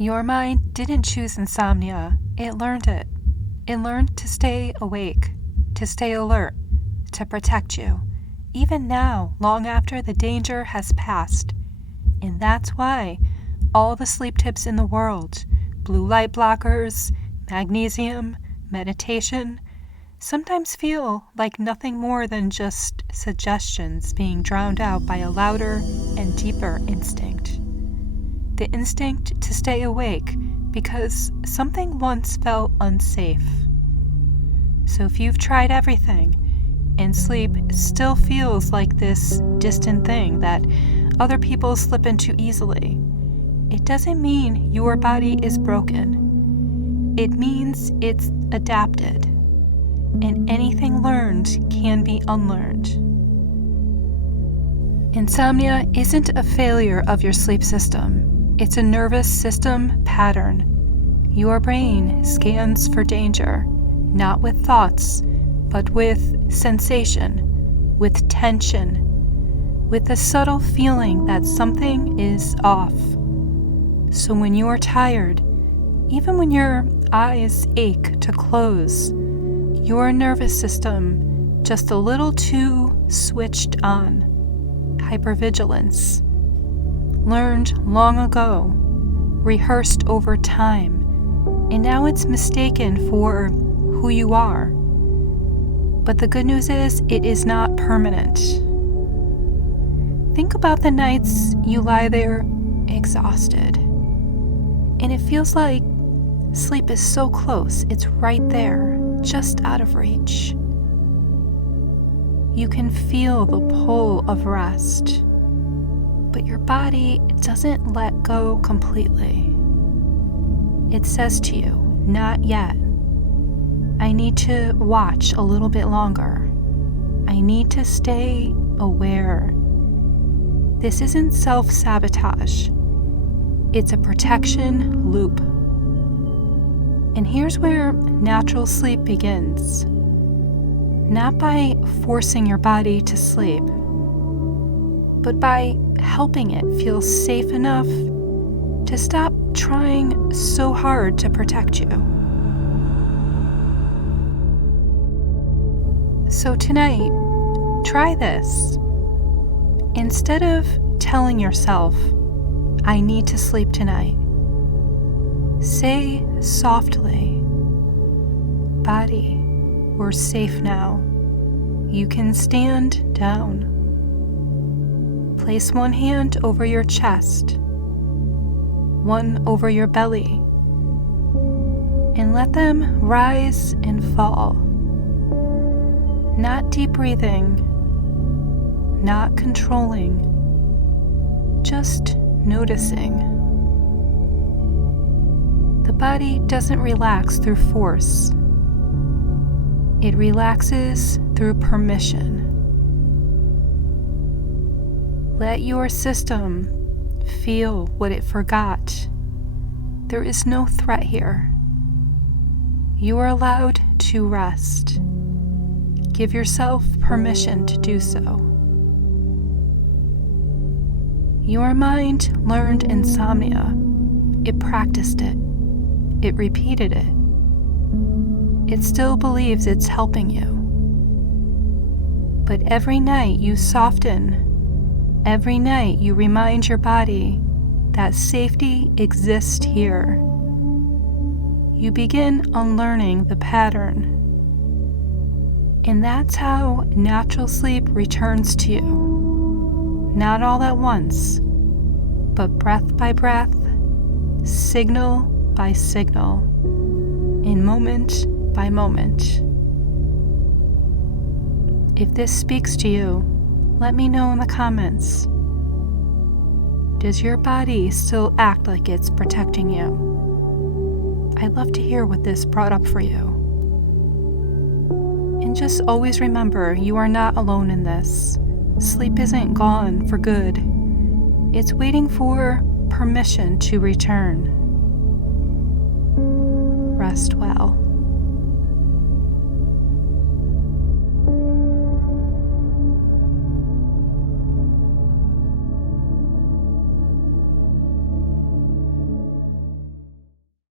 Your mind didn't choose insomnia, it learned it. It learned to stay awake, to stay alert, to protect you, even now, long after the danger has passed. And that's why all the sleep tips in the world, blue light blockers, magnesium, meditation, sometimes feel like nothing more than just suggestions being drowned out by a louder and deeper instinct. The instinct to stay awake because something once felt unsafe. So if you've tried everything and sleep still feels like this distant thing that other people slip into easily, it doesn't mean your body is broken. It means it's adapted, and anything learned can be unlearned. Insomnia isn't a failure of your sleep system. It's a nervous system pattern. Your brain scans for danger, not with thoughts, but with sensation, with tension, with the subtle feeling that something is off. So when you're tired, even when your eyes ache to close, your nervous system just a little too switched on. Hypervigilance. Learned long ago, rehearsed over time, and now it's mistaken for who you are. But the good news is, it is not permanent. Think about the nights you lie there exhausted, and it feels like sleep is so close, it's right there, just out of reach. You can feel the pull of rest, but your body doesn't let go completely. It says to you, not yet. I need to watch a little bit longer. I need to stay aware. This isn't self-sabotage. It's a protection loop. And here's where natural sleep begins. Not by forcing your body to sleep, but by helping it feel safe enough to stop trying so hard to protect you. So tonight, try this. Instead of telling yourself, I need to sleep tonight, say softly, body, we're safe now. You can stand down. Place one hand over your chest, one over your belly, and let them rise and fall. Not deep breathing, not controlling, just noticing. The body doesn't relax through force. It relaxes through permission. Let your system feel what it forgot. There is no threat here. You are allowed to rest. Give yourself permission to do so. Your mind learned insomnia. It practiced it. It repeated it. It still believes it's helping you. But every night you soften. Every night you remind your body that safety exists here. You begin unlearning the pattern. And that's how natural sleep returns to you. Not all at once, but breath by breath, signal by signal, in moment by moment. If this speaks to you, let me know in the comments. Does your body still act like it's protecting you? I'd love to hear what this brought up for you. And just always remember, you are not alone in this. Sleep isn't gone for good. It's waiting for permission to return. Rest well.